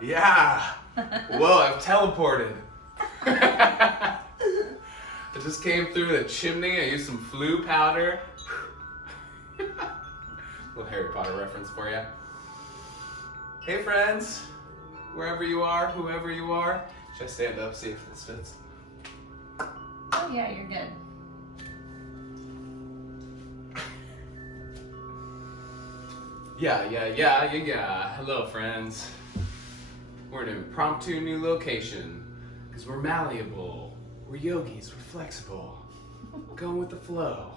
Yeah. Whoa, I've teleported. I just came through the chimney. I used some flu powder. Little Harry Potter reference for you. Hey friends, wherever you are, whoever you are. Should I stand up, see if this fits? Oh yeah, you're good. Yeah. Hello friends. We're in an impromptu new location because we're malleable, we're yogis, we're flexible, going with the flow.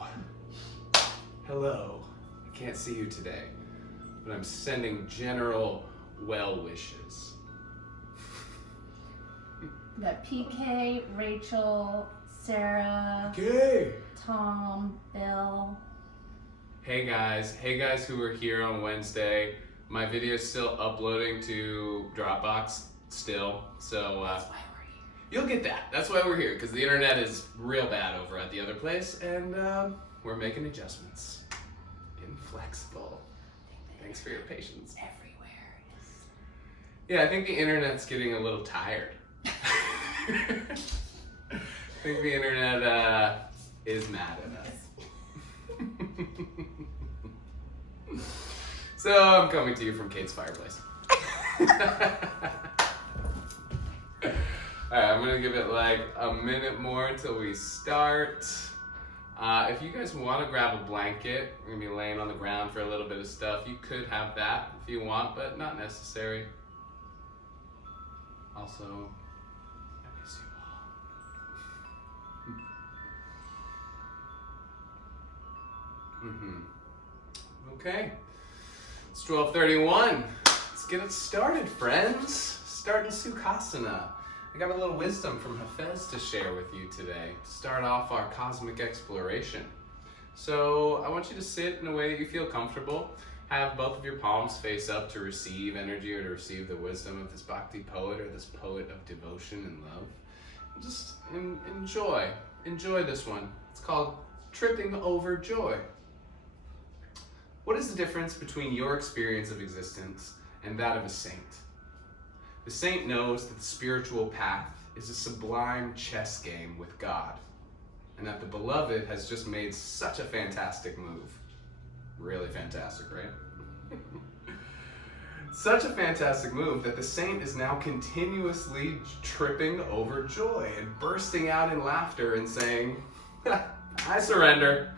Hello, I can't see you today, but I'm sending general well wishes. We got PK, Rachel, Sarah, Okay. Tom, Bill. Hey guys who are here on Wednesday. My video is still uploading to Dropbox still, so That's why we're here. you'll get that. That's why we're here, because the internet is real bad over at the other place, and we're making adjustments. Inflexible. Thanks for your patience. Everywhere is. Yeah, I think the internet's getting a little tired. I think the internet is mad at us. So I'm coming to you from Kate's fireplace. Alright, I'm gonna give it like a minute more until we start. If you guys want to grab a blanket, we're gonna be laying on the ground for a little bit of stuff. You could have that if you want, but not necessary. Also, I miss you all. Okay. It's 12:31. Let's get it started, friends. Starting Sukhasana. I got a little wisdom from Hafez to share with you today to start off our cosmic exploration. So I want you to sit in a way that you feel comfortable. Have both of your palms face up to receive energy or to receive the wisdom of this bhakti poet or this poet of devotion and love. Just enjoy this one. It's called Tripping Over Joy. What is the difference between your experience of existence and that of a saint? The saint knows that the spiritual path is a sublime chess game with God, and that the beloved has just made such a fantastic move. Really fantastic, right? Such a fantastic move that the saint is now continuously tripping over joy and bursting out in laughter and saying, I surrender.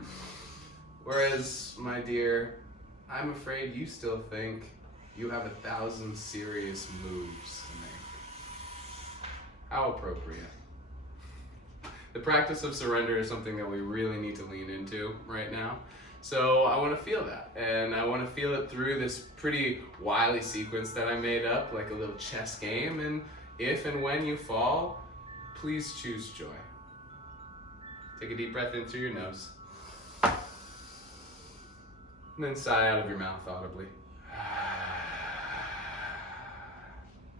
Whereas, my dear, I'm afraid you still think you have 1,000 serious moves to make. How appropriate. The practice of surrender is something that we really need to lean into right now. So I want to feel that, and I want to feel it through this pretty wily sequence that I made up, like a little chess game. And if and when you fall, please choose joy. Take a deep breath in through your nose. And then sigh out of your mouth audibly.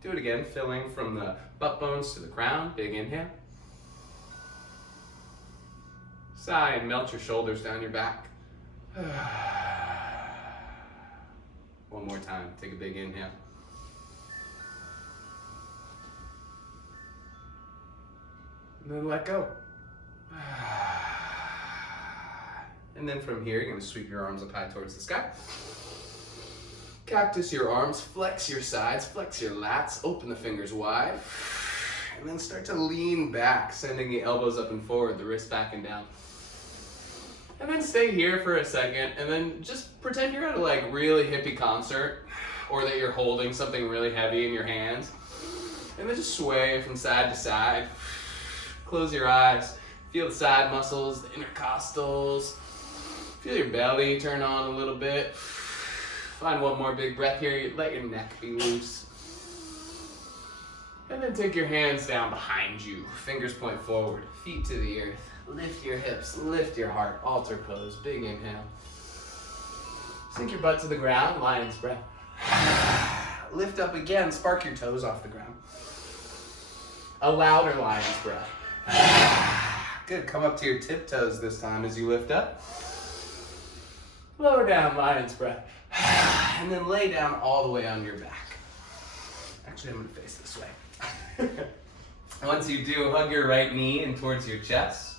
Do it again, filling from the butt bones to the crown. Big inhale. Sigh and melt your shoulders down your back. One more time. Take a big inhale. And then let go. And then from here, you're going to sweep your arms up high towards the sky. Cactus your arms, flex your sides, flex your lats, open the fingers wide. And then start to lean back, sending the elbows up and forward, the wrists back and down. And then stay here for a second, and then just pretend you're at a like really hippie concert, or that you're holding something really heavy in your hands. And then just sway from side to side. Close your eyes. Feel the side muscles, the intercostals. Feel your belly turn on a little bit. Find one more big breath here. Let your neck be loose. And then take your hands down behind you. Fingers point forward. Feet to the earth. Lift your hips. Lift your heart. Altar pose. Big inhale. Sink your butt to the ground. Lion's breath. Lift up again. Spark your toes off the ground. A louder lion's breath. Good. Come up to your tiptoes this time as you lift up. Lower down, lion's breath. And then lay down all the way on your back. Actually, I'm gonna face this way. Once you do, hug your right knee in towards your chest.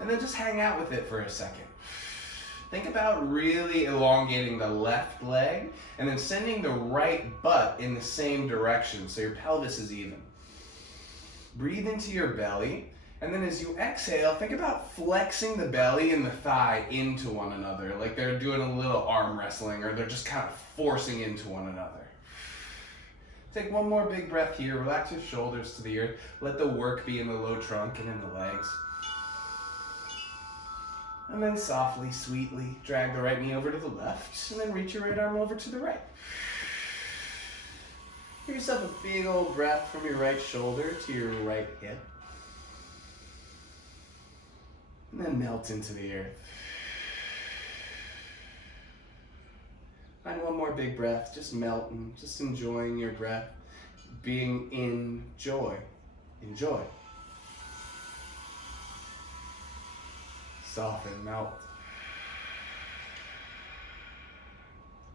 And then just hang out with it for a second. Think about really elongating the left leg and then sending the right butt in the same direction so your pelvis is even. Breathe into your belly, and then as you exhale, think about flexing the belly and the thigh into one another, like they're doing a little arm wrestling or they're just kind of forcing into one another. Take one more big breath here, relax your shoulders to the earth, let the work be in the low trunk and in the legs. And then softly, sweetly, drag the right knee over to the left, and then reach your right arm over to the right. Give yourself a big old breath from your right shoulder to your right hip. And then melt into the earth. Find one more big breath, just melting, just enjoying your breath, being in joy. Enjoy. Soften, melt.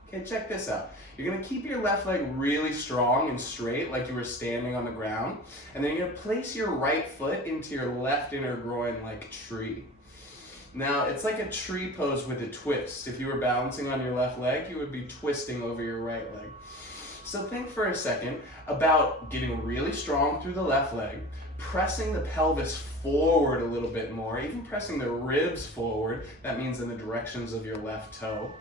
Okay, check this out. You're gonna keep your left leg really strong and straight like you were standing on the ground. And then you're gonna place your right foot into your left inner groin like a tree. Now, it's like a tree pose with a twist. If you were balancing on your left leg, you would be twisting over your right leg. So think for a second about getting really strong through the left leg, pressing the pelvis forward a little bit more, even pressing the ribs forward. That means in the directions of your left toe.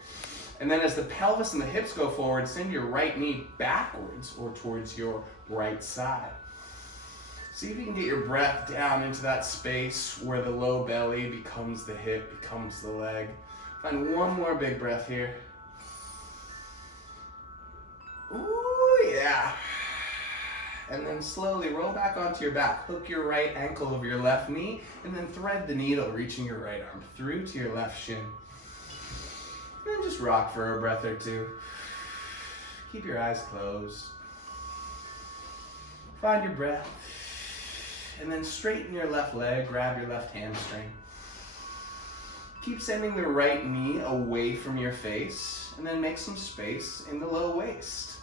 And then as the pelvis and the hips go forward, send your right knee backwards or towards your right side. See if you can get your breath down into that space where the low belly becomes the hip, becomes the leg. Find one more big breath here. Ooh, yeah. And then slowly roll back onto your back. Hook your right ankle over your left knee, and then thread the needle, reaching your right arm through to your left shin. And then just rock for a breath or two. Keep your eyes closed. Find your breath. And then straighten your left leg, grab your left hamstring. Keep sending the right knee away from your face, and then make some space in the low waist.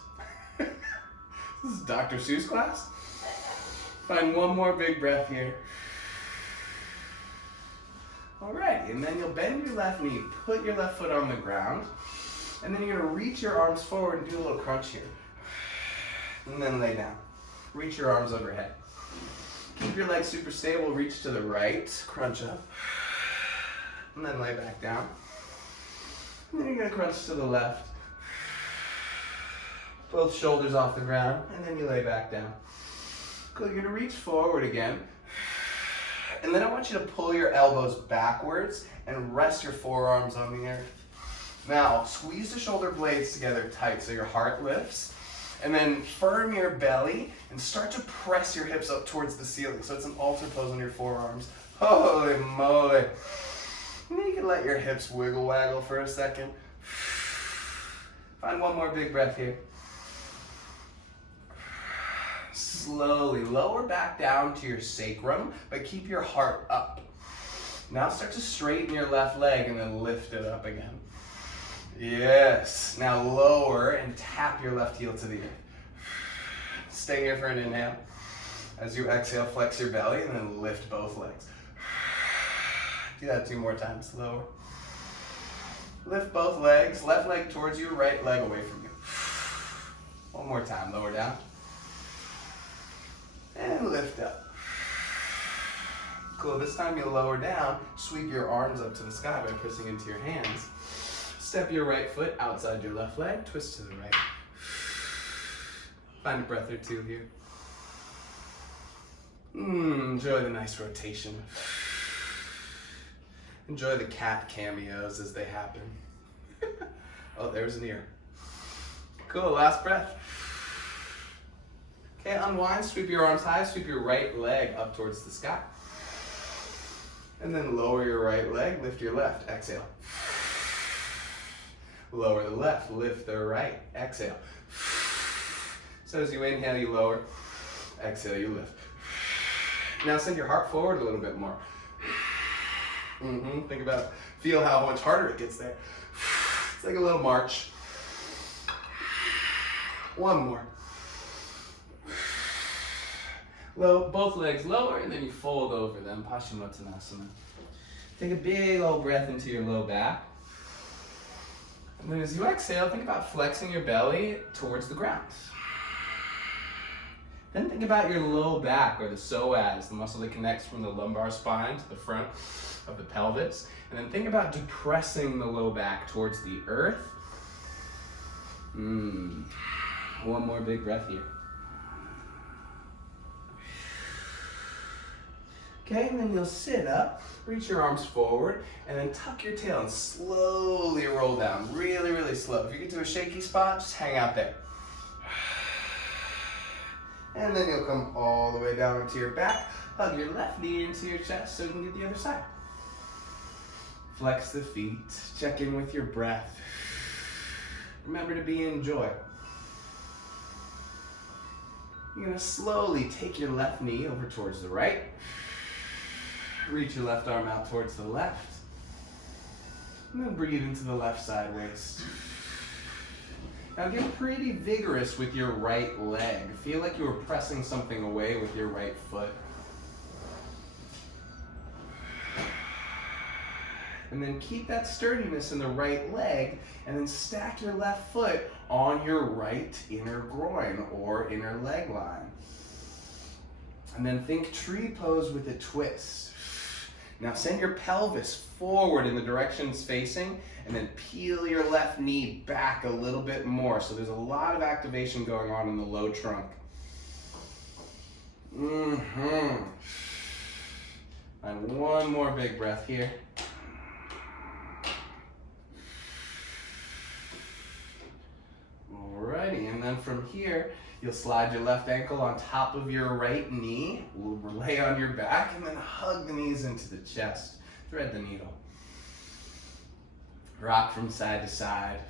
This is Dr. Seuss class. Find one more big breath here. All right, and then you'll bend your left knee, put your left foot on the ground, and then you're gonna reach your arms forward and do a little crunch here. And then lay down. Reach your arms overhead. Keep your legs super stable, reach to the right, crunch up, and then lay back down. And then you're gonna crunch to the left. Both shoulders off the ground, and then you lay back down. Cool, you're gonna reach forward again. And then I want you to pull your elbows backwards and rest your forearms on the earth. Now, squeeze the shoulder blades together tight so your heart lifts. And then firm your belly and start to press your hips up towards the ceiling. So it's an altar pose on your forearms. Holy moly. And then you can let your hips wiggle waggle for a second. Find one more big breath here. Slowly lower back down to your sacrum, but keep your heart up. Now start to straighten your left leg and then lift it up again. Yes. Now lower and tap your left heel to the earth. Stay here for an inhale. As you exhale, flex your belly and then lift both legs. Do that 2 more times. Lower. Lift both legs. Left leg towards you, right leg away from you. One more time. Lower down. And lift up. Cool. This time you'll lower down. Sweep your arms up to the sky by pressing into your hands. Step your right foot outside your left leg, twist to the right. Find a breath or two here. Enjoy the nice rotation. Enjoy the cat cameos as they happen. Oh, there's an ear. Cool, last breath. Okay, unwind, sweep your arms high, sweep your right leg up towards the sky. And then lower your right leg, lift your left, exhale. Lower the left, lift the right, exhale. So as you inhale, you lower, exhale, you lift. Now send your heart forward a little bit more. Think about, feel how much harder it gets there. It's like a little march. One more. Low, both legs lower, and then you fold over them, Paschimottanasana. Take a big old breath into your low back. And then as you exhale, think about flexing your belly towards the ground. Then think about your low back, or the psoas, the muscle that connects from the lumbar spine to the front of the pelvis. And then think about depressing the low back towards the earth. One more big breath here. Okay, and then you'll sit up, reach your arms forward, and then tuck your tail and slowly roll down, really, really slow. If you get to a shaky spot, just hang out there. And then you'll come all the way down into your back, hug your left knee into your chest so you can get the other side. Flex the feet, check in with your breath. Remember to be in joy. You're gonna slowly take your left knee over towards the right. Reach your left arm out towards the left. And then breathe into the left side waist. Now get pretty vigorous with your right leg. Feel like you were pressing something away with your right foot. And then keep that sturdiness in the right leg, and then stack your left foot on your right inner groin or inner leg line. And then think tree pose with a twist. Now send your pelvis forward in the direction it's facing, and then peel your left knee back a little bit more. So there's a lot of activation going on in the low trunk. And one more big breath here. Alrighty, and then from here, you'll slide your left ankle on top of your right knee, lay on your back, and then hug the knees into the chest. Thread the needle. Rock from side to side.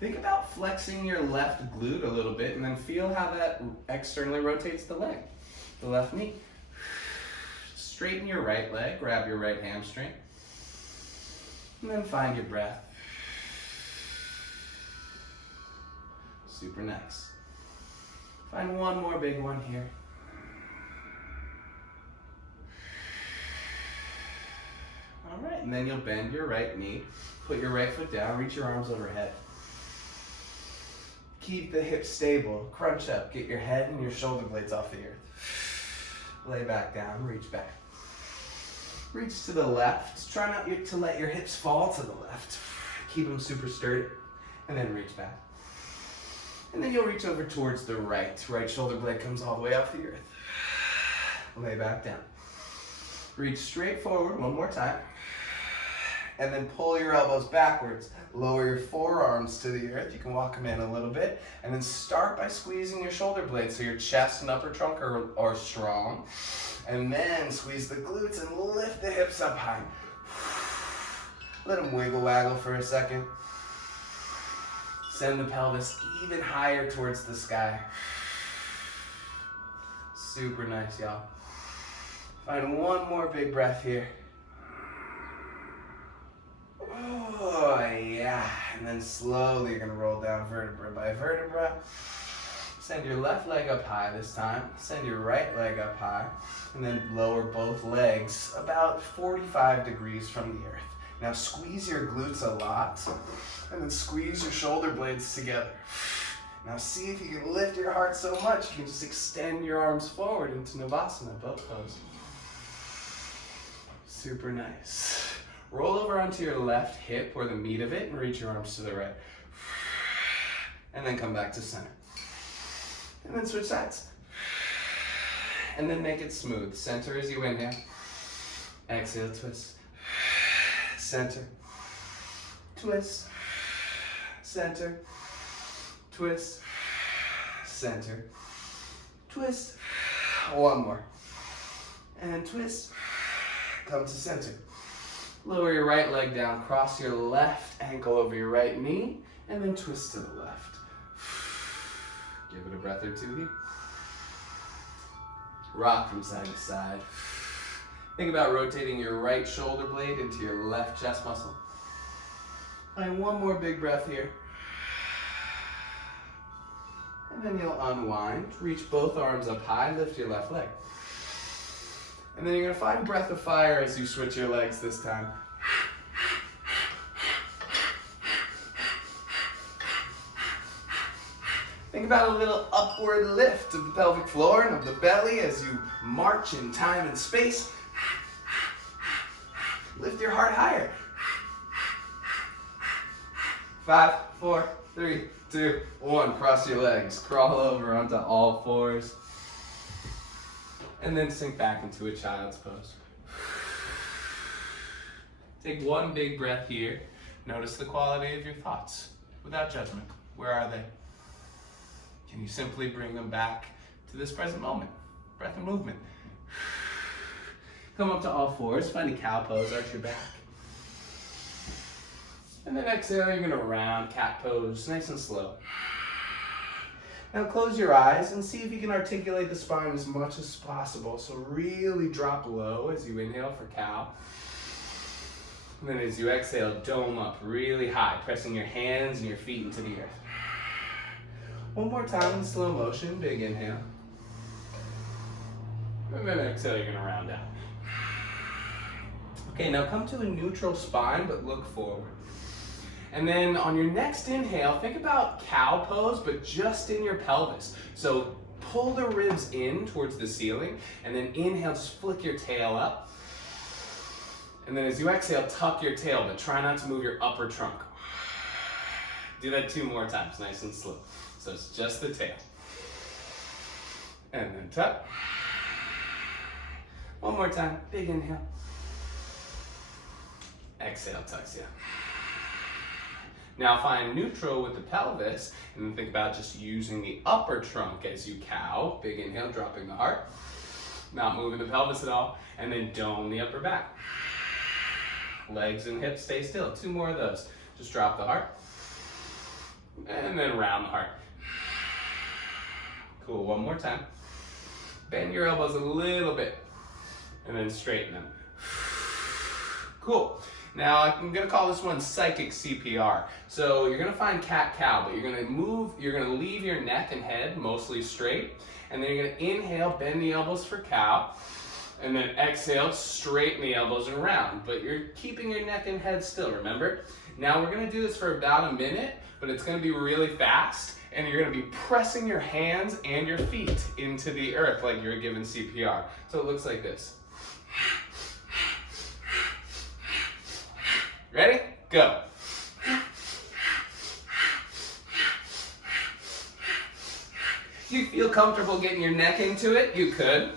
Think about flexing your left glute a little bit, and then feel how that externally rotates the leg, the left knee. Straighten your right leg, grab your right hamstring, and then find your breath. Super nice. Find one more big one here. All right, and then you'll bend your right knee, put your right foot down, reach your arms overhead. Keep the hips stable, crunch up, get your head and your shoulder blades off the earth. Lay back down, reach back. Reach to the left, try not to let your hips fall to the left. Keep them super sturdy, and then reach back. And then you'll reach over towards the right. Right shoulder blade comes all the way off the earth. Lay back down. Reach straight forward one more time. And then pull your elbows backwards. Lower your forearms to the earth. You can walk them in a little bit. And then start by squeezing your shoulder blades so your chest and upper trunk are strong. And then squeeze the glutes and lift the hips up high. Let them wiggle waggle for a second. Send the pelvis even higher towards the sky. Super nice, y'all. Find one more big breath here. Oh, yeah. And then slowly you're gonna roll down vertebra by vertebra. Send your left leg up high this time. Send your right leg up high. And then lower both legs about 45 degrees from the earth. Now squeeze your glutes a lot, and then squeeze your shoulder blades together. Now see if you can lift your heart so much, you can just extend your arms forward into Navasana, both poses. Super nice. Roll over onto your left hip, or the meat of it, and reach your arms to the right. And then come back to center. And then switch sides. And then make it smooth. Center as you inhale. Exhale, twist. Center, twist, center, twist, center, twist. One more. And twist, come to center. Lower your right leg down, cross your left ankle over your right knee, and then twist to the left. Give it a breath or two here. Rock from side to side. Think about rotating your right shoulder blade into your left chest muscle. And one more big breath here. And then you'll unwind, reach both arms up high, lift your left leg. And then you're gonna find breath of fire as you switch your legs this time. Think about a little upward lift of the pelvic floor and of the belly as you march in time and space. Lift your heart higher. 5, 4, 3, 2, 1. Cross your legs. Crawl over onto all fours. And then sink back into a child's pose. Take one big breath here. Notice the quality of your thoughts without judgment. Where are they? Can you simply bring them back to this present moment? Breath and movement. Come up to all fours, find a cow pose, arch your back. And then exhale, you're gonna round cat pose, nice and slow. Now close your eyes and see if you can articulate the spine as much as possible. So really drop low as you inhale for cow. And then as you exhale, dome up really high, pressing your hands and your feet into the earth. One more time in slow motion, big inhale. And then exhale, you're gonna round out. Okay, now come to a neutral spine, but look forward. And then on your next inhale, think about cow pose, but just in your pelvis. So pull the ribs in towards the ceiling, and then inhale, just flick your tail up. And then as you exhale, tuck your tail, but try not to move your upper trunk. Do that 2 more times, nice and slow. So it's just the tail. And then tuck. One more time, big inhale. Exhale, tucks you. Now find neutral with the pelvis, and then think about just using the upper trunk as you cow. Big inhale, dropping the heart. Not moving the pelvis at all. And then dome the upper back. Legs and hips stay still. 2 more of those. Just drop the heart. And then round the heart. Cool, one more time. Bend your elbows a little bit. And then straighten them. Cool. Now I'm gonna call this one psychic CPR. So you're gonna find cat-cow, but you're gonna leave your neck and head mostly straight. And then you're gonna inhale, bend the elbows for cow. And then exhale, straighten the elbows and round. But you're keeping your neck and head still, remember? Now we're gonna do this for about a minute, but it's gonna be really fast. And you're gonna be pressing your hands and your feet into the earth like you're giving CPR. So it looks like this. Ready? Go. If you feel comfortable getting your neck into it, you could.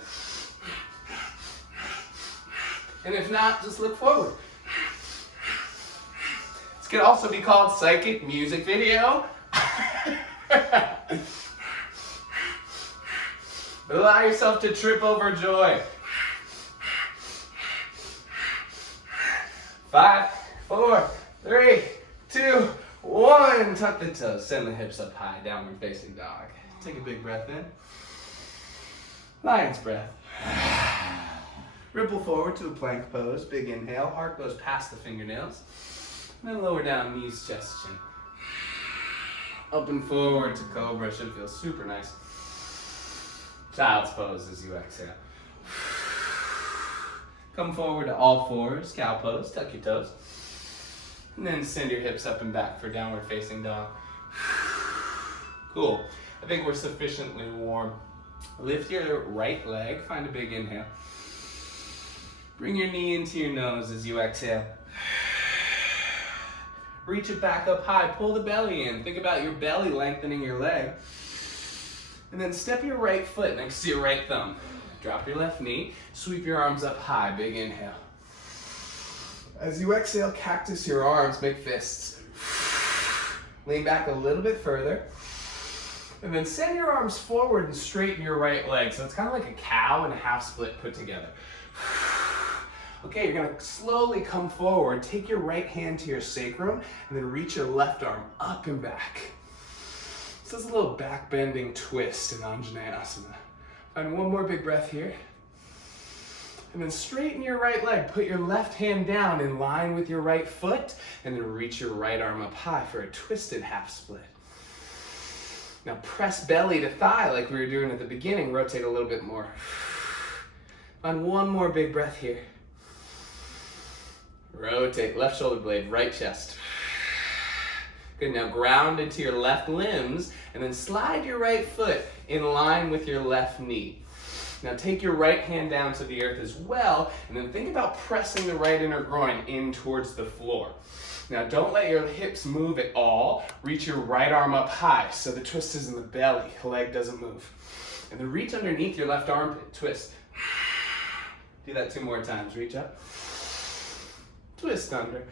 And if not, just look forward. This could also be called psychic music video. But allow yourself to trip over joy. 5, 4, 3, 2, 1. Tuck the toes, send the hips up high, downward facing dog. Take a big breath in. Lion's breath. Ripple forward to a plank pose, big inhale, heart goes past the fingernails. And then lower down, knees, chest, chin. Up and forward to cobra, should feel super nice. Child's pose as you exhale. Come forward to all fours, cow pose, tuck your toes. And then send your hips up and back for downward facing dog. Cool, I think we're sufficiently warm. Lift your right leg, find a big inhale. Bring your knee into your nose as you exhale. Reach it back up high, pull the belly in. Think about your belly lengthening your leg. And then step your right foot next to your right thumb. Drop your left knee, sweep your arms up high, big inhale. As you exhale, cactus your arms, make fists. Lean back a little bit further. And then send your arms forward and straighten your right leg. So it's kind of like a cow and a half split put together. Okay, you're gonna slowly come forward, take your right hand to your sacrum, and then reach your left arm up and back. So it's a little back bending twist in Anjaneyasana. Find one more big breath here. And then straighten your right leg. Put your left hand down in line with your right foot, and then reach your right arm up high for a twisted half split. Now press belly to thigh like we were doing at the beginning. Rotate a little bit more. On one more big breath here. Rotate, left shoulder blade, right chest. Good, now ground into your left limbs and then slide your right foot in line with your left knee. Now take your right hand down to the earth as well, and then think about pressing the right inner groin in towards the floor. Now don't let your hips move at all. Reach your right arm up high so the twist is in the belly, leg doesn't move. And then reach underneath your left armpit, twist. Do that 2 more times, reach up. Twist under.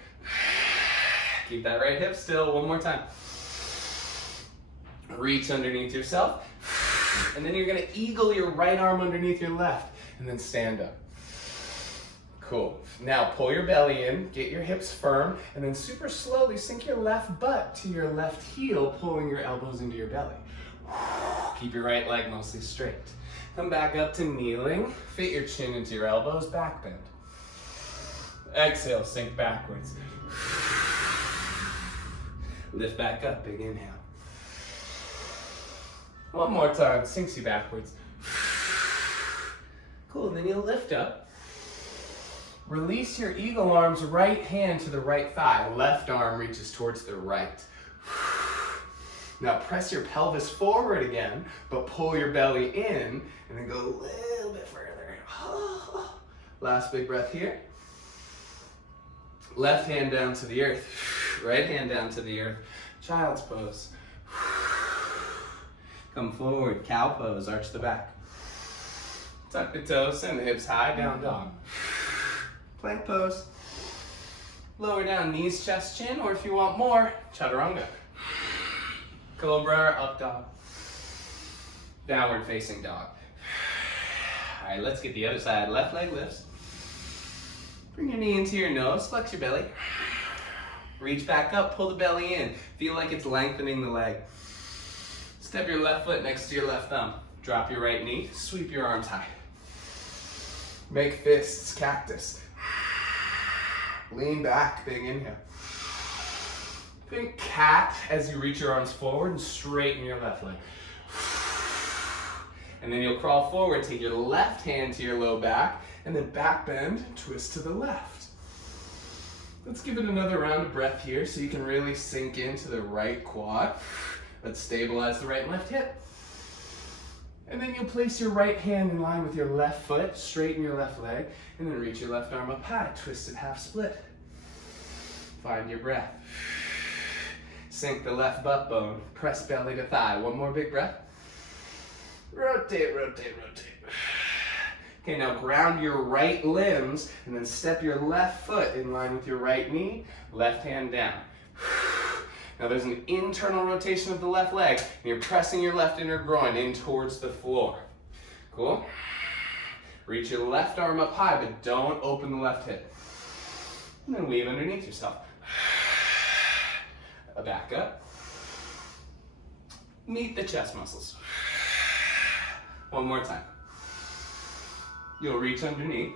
Keep that right hip still, 1 more time. Reach underneath yourself. And then you're gonna eagle your right arm underneath your left and then stand up. Cool. Now pull your belly in, get your hips firm, and then super slowly sink your left butt to your left heel, pulling your elbows into your belly. Keep your right leg mostly straight. Come back up to kneeling, fit your chin into your elbows, back bend. Exhale, sink backwards. Lift back up, big inhale. 1 more time, sinks you backwards. Cool, then you'll lift up. Release your eagle arms, right hand to the right thigh. Left arm reaches towards the right. Now press your pelvis forward again, but pull your belly in, and then go a little bit further. Last big breath here. Left hand down to the earth. Right hand down to the earth. Child's pose. Come forward, cow pose, arch the back. Tuck the toes, send the hips high, down dog. Plank pose. Lower down, knees, chest, chin, or if you want more, chaturanga. Cobra, up dog. Downward facing dog. All right, let's get the other side. Left leg lifts. Bring your knee into your nose, flex your belly. Reach back up, pull the belly in. Feel like it's lengthening the leg. Step your left foot next to your left thumb. Drop your right knee, sweep your arms high. Make fists, cactus. Lean back, big inhale. Think cat as you reach your arms forward and straighten your left leg. And then you'll crawl forward, take your left hand to your low back, and then back bend, twist to the left. Let's give it another round of breath here so you can really sink into the right quad. Let's stabilize the right and left hip. And then you'll place your right hand in line with your left foot, straighten your left leg, and then reach your left arm up high, twisted half split. Find your breath. Sink the left butt bone, press belly to thigh. 1 more big breath. Rotate, rotate, rotate. Okay, now ground your right limbs and then step your left foot in line with your right knee, left hand down. Now there's an internal rotation of the left leg, and you're pressing your left inner groin in towards the floor. Cool? Reach your left arm up high, but don't open the left hip. And then weave underneath yourself. Back up. Meet the chest muscles. 1 more time. You'll reach underneath,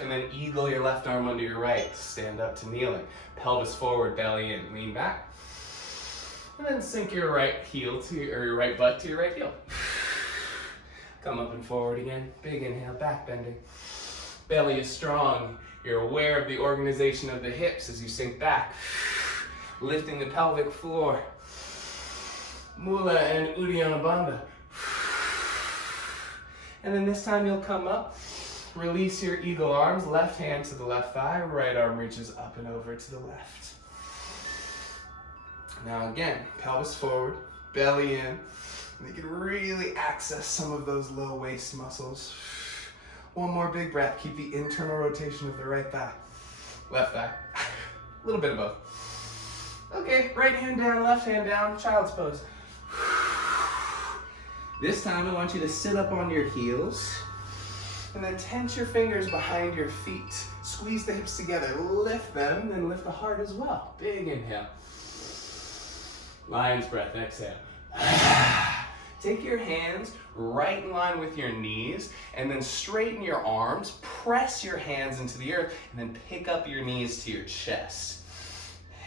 and then eagle your left arm under your right. Stand up to kneeling. Pelvis forward, belly in, lean back. And then sink your right heel to your right butt to your right heel. Come up and forward again. Big inhale, back bending. Belly is strong. You're aware of the organization of the hips as you sink back. Lifting the pelvic floor. Mula and Uddiyana Bandha. And then this time you'll come up, release your eagle arms, left hand to the left thigh, right arm reaches up and over to the left. Now again, pelvis forward, belly in, and you can really access some of those low waist muscles. 1 more big breath, keep the internal rotation of the right thigh, left thigh, a little bit of both. Okay, right hand down, left hand down, child's pose. This time I want you to sit up on your heels and then tense your fingers behind your feet. Squeeze the hips together, lift them, and lift the heart as well. Big inhale. Lion's breath, exhale. Take your hands right in line with your knees and then straighten your arms, press your hands into the earth, and then pick up your knees to your chest.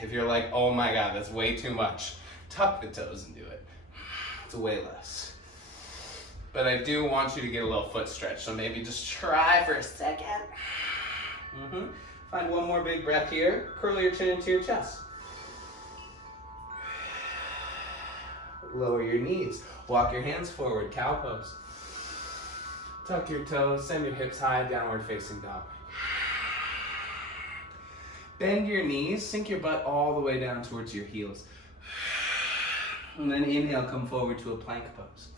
If you're like, oh my God, that's way too much, tuck the toes and do it. It's way less. But I do want you to get a little foot stretch, so maybe just try for a second. Find one more big breath here. Curl your chin into your chest. Lower your knees. Walk your hands forward, cow pose. Tuck your toes, send your hips high, downward facing dog. Bend your knees, sink your butt all the way down towards your heels. And then inhale, come forward to a plank pose.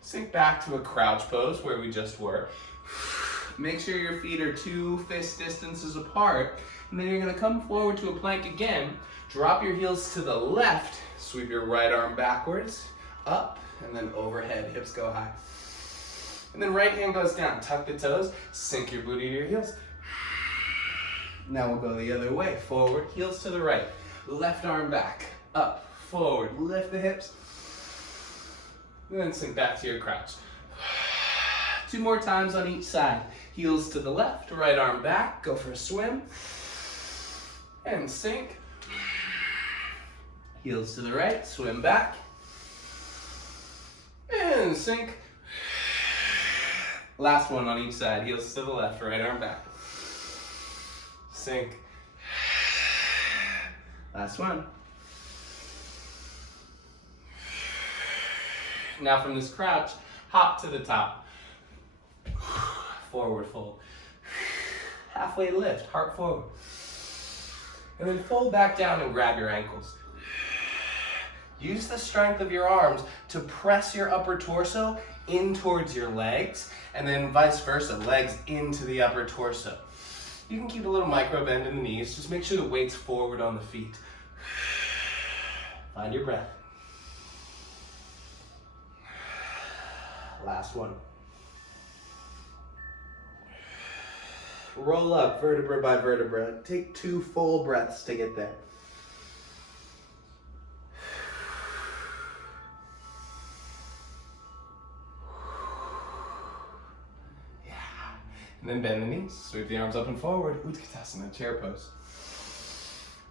Sink back to a crouch pose where we just were. Make sure your feet are 2 fist distances apart. And then you're gonna come forward to a plank again. Drop your heels to the left. Sweep your right arm backwards, up, and then overhead, hips go high. And then right hand goes down. Tuck the toes, sink your booty to your heels. Now we'll go the other way. Forward, heels to the right. Left arm back, up, forward, lift the hips. And then sink back to your crouch. 2 more times on each side. Heels to the left, right arm back, go for a swim. And sink. Heels to the right, swim back. And sink. Last one on each side. Heels to the left, right arm back. Sink. Last one. Now from this crouch, hop to the top. Forward fold. Halfway lift, heart forward. And then fold back down and grab your ankles. Use the strength of your arms to press your upper torso in towards your legs, and then vice versa, legs into the upper torso. You can keep a little micro bend in the knees, just make sure the weight's forward on the feet. Find your breath. Last one. Roll up vertebra by vertebra. Take 2 full breaths to get there. Yeah. And then bend the knees. Sweep the arms up and forward. Utkatasana, chair pose.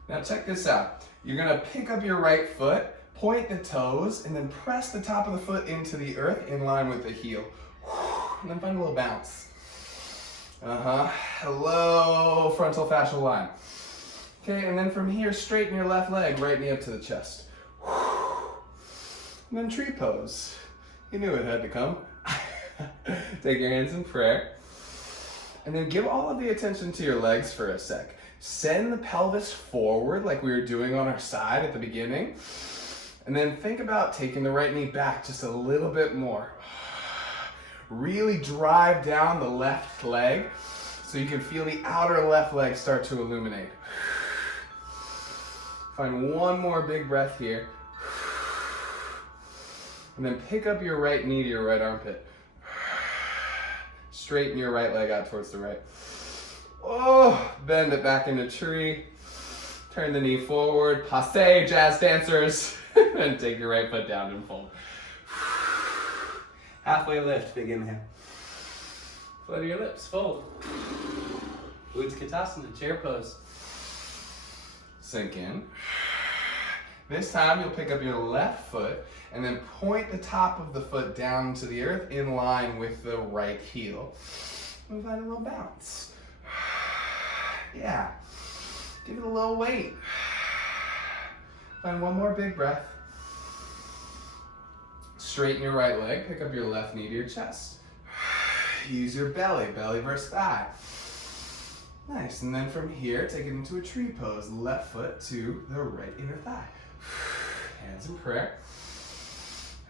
Now check this out. You're gonna pick up your right foot, point the toes, and then press the top of the foot into the earth in line with the heel. And then find a little bounce. Hello, frontal fascial line. Okay, and then from here, straighten your left leg, right knee up to the chest. And then tree pose. You knew it had to come. Take your hands in prayer. And then give all of the attention to your legs for a sec. Send the pelvis forward like we were doing on our side at the beginning. And then think about taking the right knee back just a little bit more. Really drive down the left leg so you can feel the outer left leg start to illuminate. Find one more big breath here. And then pick up your right knee to your right armpit. Straighten your right leg out towards the right. Oh, bend it back into tree. Turn the knee forward. Passe, jazz dancers. And take your right foot down and fold. Halfway lift, big inhale. Flutter your lips, fold. Utkatasana, chair pose. Sink in. This time you'll pick up your left foot and then point the top of the foot down to the earth in line with the right heel. And find a little bounce. Yeah. Give it a little weight. Find one more big breath. Straighten your right leg, pick up your left knee to your chest. Use your belly, belly versus thigh. Nice, and then from here, take it into a tree pose. Left foot to the right inner thigh. Hands in prayer.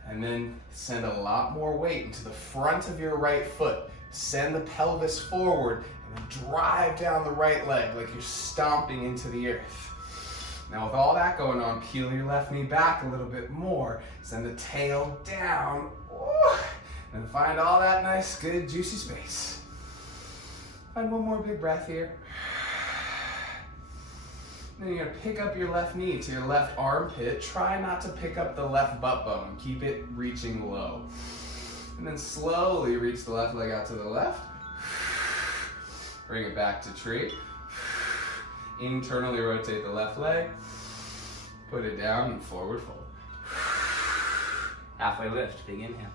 And then send a lot more weight into the front of your right foot. Send the pelvis forward and then drive down the right leg like you're stomping into the earth. Now with all that going on, peel your left knee back a little bit more. Send the tail down. And find all that nice, good, juicy space. Find one more big breath here. Then you're gonna pick up your left knee to your left armpit. Try not to pick up the left butt bone. Keep it reaching low. And then slowly reach the left leg out to the left. Bring it back to tree. Internally rotate the left leg. Put it down and forward fold. Halfway lift, big inhale.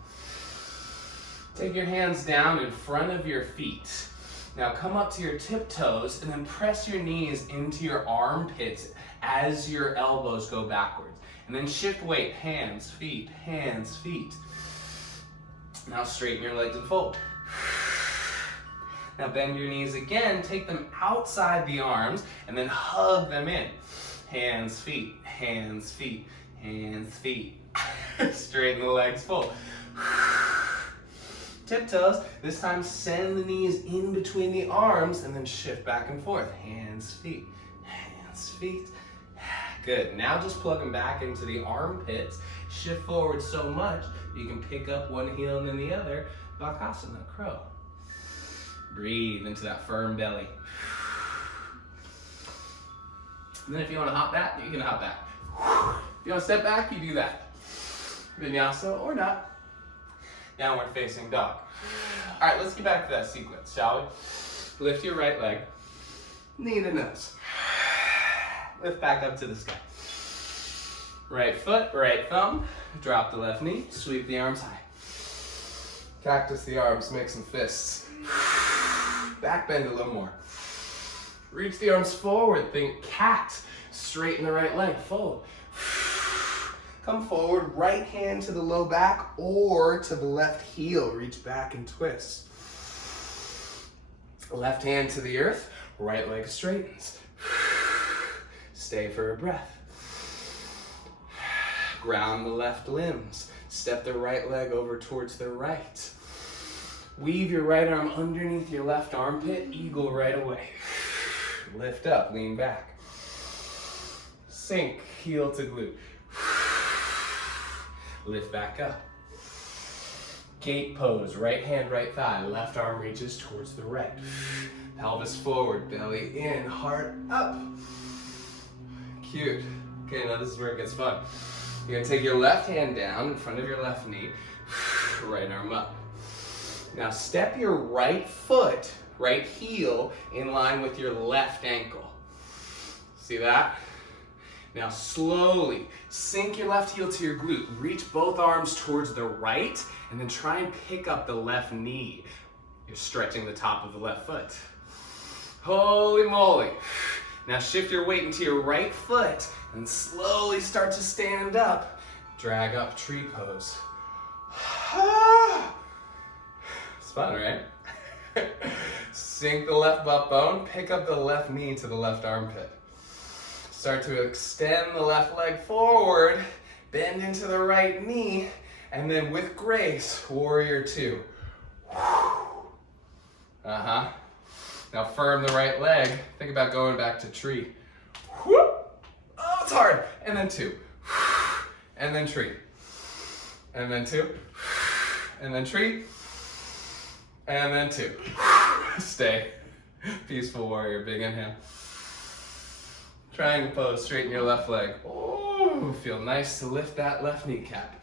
Take your hands down in front of your feet. Now come up to your tiptoes and then press your knees into your armpits as your elbows go backwards. And then shift weight, hands, feet, hands, feet. Now straighten your legs and fold. Now bend your knees again, take them outside the arms and then hug them in. Hands, feet, hands, feet, hands, feet. Straighten the legs, fold. Tiptoes, this time send the knees in between the arms and then shift back and forth. Hands, feet, hands, feet. Good, now just plug them back into the armpits. Shift forward so much, you can pick up one heel and then the other. Bakasana, crow. Breathe into that firm belly. And then if you want to hop back, you can hop back. If you want to step back, you do that. Vinyasa or not. Downward facing dog. All right, let's get back to that sequence, shall we? Lift your right leg, knee to nose. Lift back up to the sky. Right foot, right thumb. Drop the left knee, sweep the arms high. Cactus the arms, make some fists. Back bend a little more. Reach the arms forward, think cat. Straighten the right leg, fold. Come forward, right hand to the low back or to the left heel. Reach back and twist. Left hand to the earth, right leg straightens. Stay for a breath. Ground the left limbs. Step the right leg over towards the right. Weave your right arm underneath your left armpit, eagle right away. Lift up, lean back. Sink, heel to glute. Lift back up. Gate pose, right hand, right thigh. Left arm reaches towards the right. Pelvis forward, belly in, heart up. Cute. Okay, now this is where it gets fun. You're gonna take your left hand down in front of your left knee. Right arm up. Now step your right foot, right heel, in line with your left ankle. See that? Now slowly sink your left heel to your glute. Reach both arms towards the right and then try and pick up the left knee. You're stretching the top of the left foot. Holy moly. Now shift your weight into your right foot and slowly start to stand up. Drag up tree pose. It's fun, right? Sink the left butt bone, pick up the left knee to the left armpit. Start to extend the left leg forward, bend into the right knee, and then with grace, warrior two. Now firm the right leg. Think about going back to tree. Oh, it's hard. And then two. And then tree. And then two. And then tree. And then two. Stay. Peaceful warrior, big inhale. Triangle pose, straighten your left leg. Oh, feel nice to lift that left kneecap.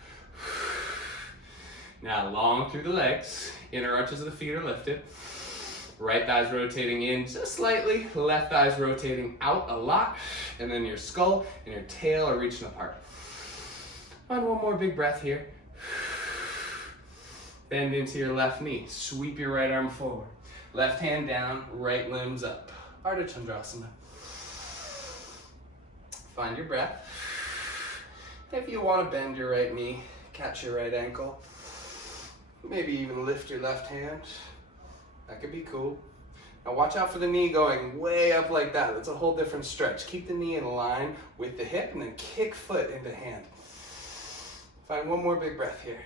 Now long through the legs, inner arches of the feet are lifted. Right thighs rotating in just slightly, left thighs rotating out a lot, and then your skull and your tail are reaching apart. Find one more big breath here. Bend into your left knee, sweep your right arm forward. Left hand down, right limbs up. Ardha Chandrasana. Find your breath. If you want to bend your right knee, catch your right ankle. Maybe even lift your left hand. That could be cool. Now watch out for the knee going way up like that. That's a whole different stretch. Keep the knee in line with the hip and then kick foot into hand. Find one more big breath here.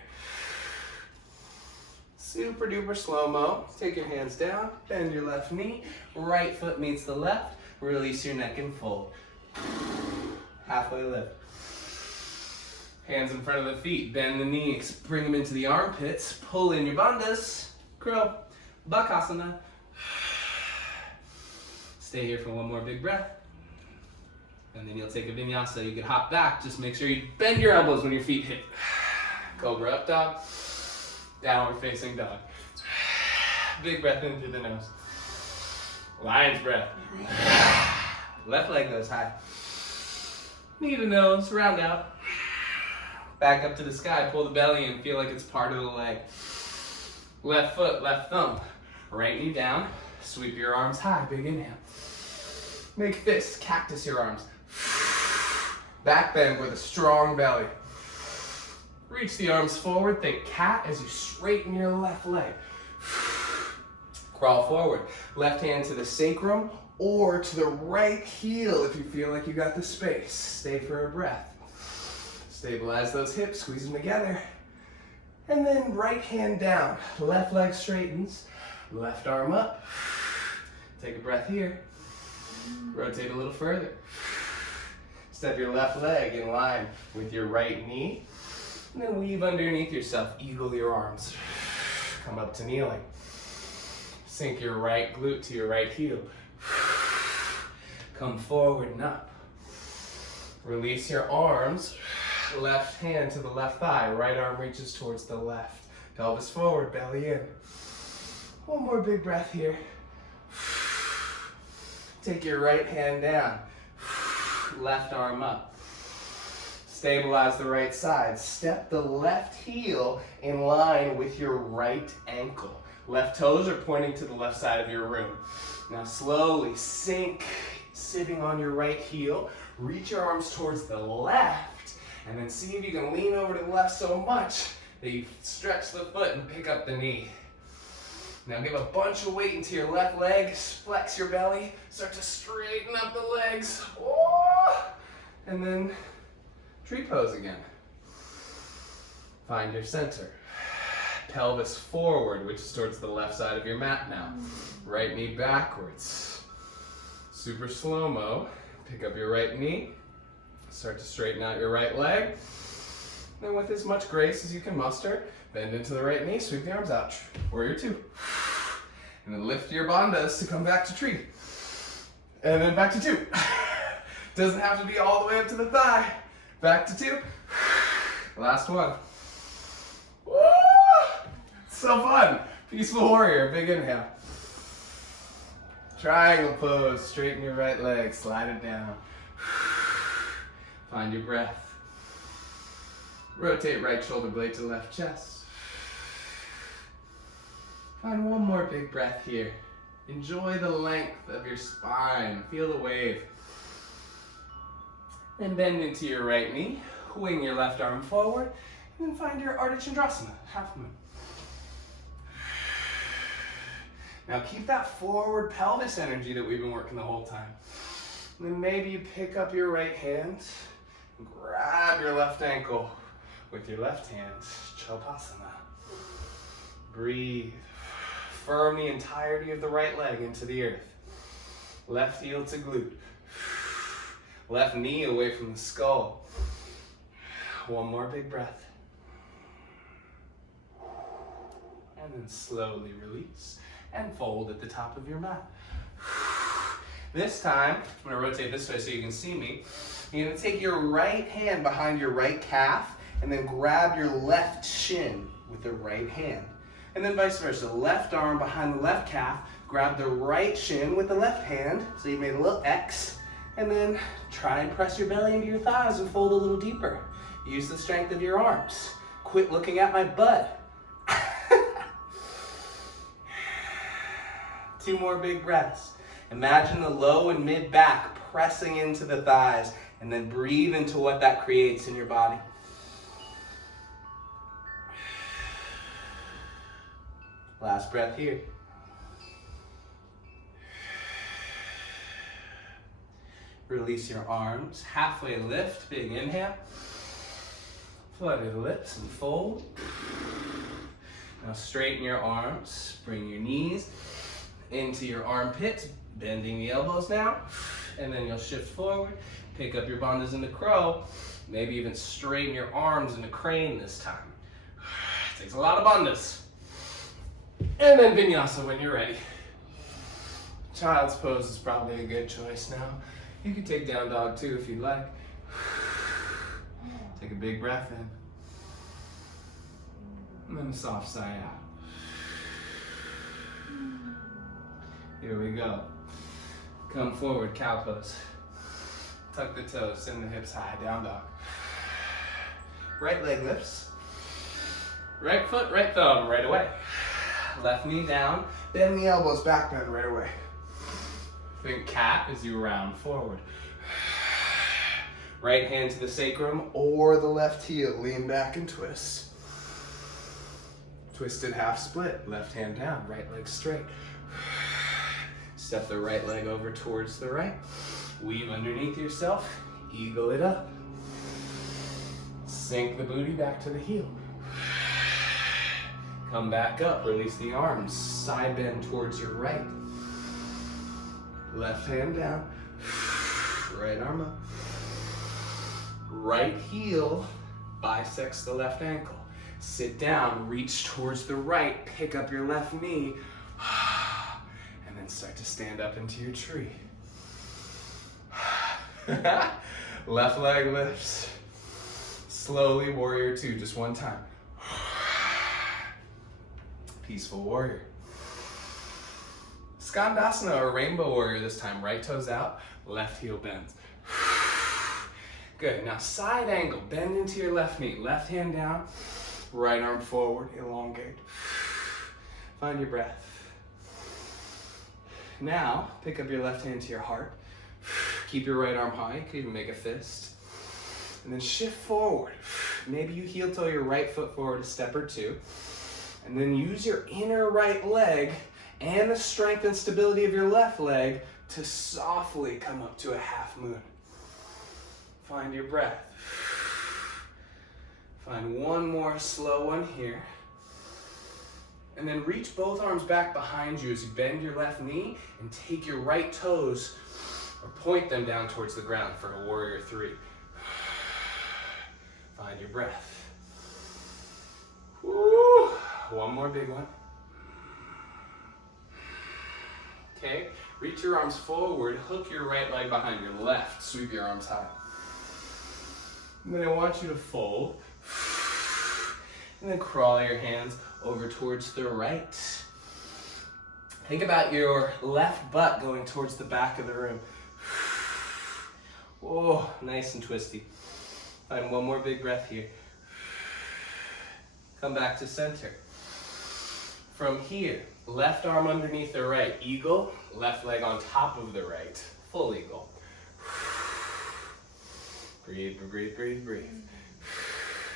Super duper slow-mo. Take your hands down, bend your left knee, right foot meets the left, release your neck and fold. Halfway lift. Hands in front of the feet, bend the knees, bring them into the armpits, pull in your bandhas, crow, bakasana. Stay here for one more big breath. And then you'll take a vinyasa. You can hop back. Just make sure you bend your elbows when your feet hit. Cobra up dog. Downward facing dog. Big breath in through the nose. Lion's breath. Left leg goes high. Knee to nose, round out. Back up to the sky, pull the belly in, feel like it's part of the leg. Left foot, left thumb. Right knee down, sweep your arms high, big inhale. Make fists, cactus your arms. Back bend with a strong belly. Reach the arms forward, think cat as you straighten your left leg. Crawl forward, left hand to the sacrum or to the right heel if you feel like you got the space. Stay for a breath. Stabilize those hips, squeeze them together. And then right hand down, left leg straightens, left arm up. Take a breath here. Rotate a little further. Step your left leg in line with your right knee. And then weave underneath yourself, eagle your arms. Come up to kneeling. Sink your right glute to your right heel. Come forward and up. Release your arms. Left hand to the left thigh. Right arm reaches towards the left. Pelvis forward, belly in. One more big breath here. Take your right hand down. Left arm up. Stabilize the right side. Step the left heel in line with your right ankle. Left toes are pointing to the left side of your room. Now slowly sink, sitting on your right heel. Reach your arms towards the left, and then see if you can lean over to the left so much that you stretch the foot and pick up the knee. Now give a bunch of weight into your left leg, flex your belly, start to straighten up the legs. Oh! And then tree pose again. Find your center. Pelvis forward, which is towards the left side of your mat now. Right knee backwards. Super slow-mo. Pick up your right knee. Start to straighten out your right leg. Then with as much grace as you can muster, bend into the right knee, sweep the arms out. Warrior two. And then lift your bandhas to come back to tree. And then back to two. Doesn't have to be all the way up to the thigh. Back to two. Last one. Woo! So fun. Peaceful warrior, big inhale. Triangle pose, straighten your right leg, slide it down. Find your breath. Rotate right shoulder blade to left chest. Find one more big breath here. Enjoy the length of your spine. Feel the wave. Then bend into your right knee. Wing your left arm forward. And then find your Ardha Chandrasana, half moon. Now keep that forward pelvis energy that we've been working the whole time. And then maybe you pick up your right hand and grab your left ankle with your left hand. Chalpasana. Breathe. Firm the entirety of the right leg into the earth. Left heel to glute. Left knee away from the skull. One more big breath. And then slowly release and fold at the top of your mat. This time, I'm gonna rotate this way so you can see me. You're gonna take your right hand behind your right calf and then grab your left shin with the right hand. And then vice versa, left arm behind the left calf, grab the right shin with the left hand, so you made a little X, and then try and press your belly into your thighs and fold a little deeper. Use the strength of your arms. Quit looking at my butt. Two more big breaths. Imagine the low and mid back pressing into the thighs, and then breathe into what that creates in your body. Last breath here. Release your arms, halfway lift, big inhale. Flutter the lips and fold. Now straighten your arms, bring your knees into your armpits, bending the elbows now, and then you'll shift forward, pick up your bandhas into crow, maybe even straighten your arms into crane this time. Takes a lot of bandhas. And then vinyasa when you're ready. Child's pose is probably a good choice now. You can take down dog too if you'd like. Take a big breath in. And then a soft sigh out. Here we go. Come forward, cow pose. Tuck the toes, send the hips high, down dog. Right leg lifts. Right foot, right thumb, right away. Left knee down, bend the elbows, back bend right away. Think cat as you round forward. Right hand to the sacrum or the left heel, lean back and twist. Twisted half split, left hand down, right leg straight. Step the right leg over towards the right. Weave underneath yourself, eagle it up. Sink the booty back to the heel. Come back up, release the arms, side bend towards your right. Left hand down, right arm up. Right heel bisects the left ankle. Sit down, reach towards the right, pick up your left knee, and then start to stand up into your tree. Left leg lifts. Slowly, warrior two, just one time. Peaceful warrior. Skandasana or rainbow warrior this time. Right toes out, left heel bends. Good, now side angle, bend into your left knee. Left hand down, right arm forward, elongate. Find your breath. Now, pick up your left hand to your heart. Keep your right arm high, you could even make a fist. And then shift forward. Maybe you heel toe your right foot forward a step or two. And then use your inner right leg and the strength and stability of your left leg to softly come up to a half moon. Find your breath. Find one more slow one here. And then reach both arms back behind you as you bend your left knee and take your right toes or point them down towards the ground for a warrior three. Find your breath. Woo. One more big one. Okay, reach your arms forward, hook your right leg behind your left, sweep your arms high. And then I want you to fold, and then crawl your hands over towards the right. Think about your left butt going towards the back of the room. Oh, nice and twisty. Find one more big breath here. Come back to center. From here, left arm underneath the right, eagle, left leg on top of the right, full eagle. Breathe, breathe, breathe, breathe.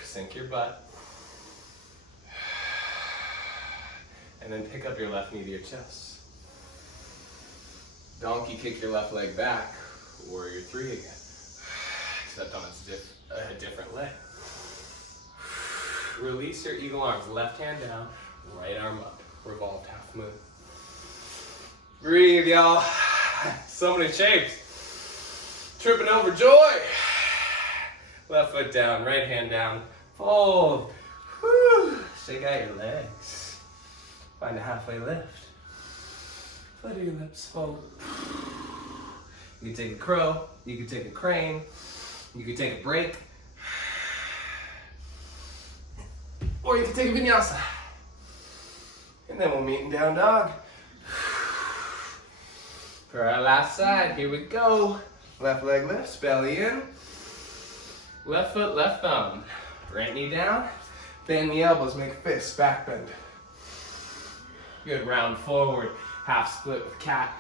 Sink your butt. And then pick up your left knee to your chest. Donkey kick your left leg back, warrior three again. Except on a different leg. Release your eagle arms, left hand down, right arm up, revolved half moon. Breathe, y'all. So many shapes. Tripping over joy. Left foot down, right hand down, fold. Whew. Shake out your legs. Find a halfway lift. Flutter your lips, fold. You can take a crow, you can take a crane, you can take a break, or you can take a vinyasa. And then we'll meet in down dog. For our last side, here we go. Left leg lifts, belly in. Left foot, left thumb. Right knee down. Bend the elbows, make fists, back bend. Good, round forward. Half split with cat.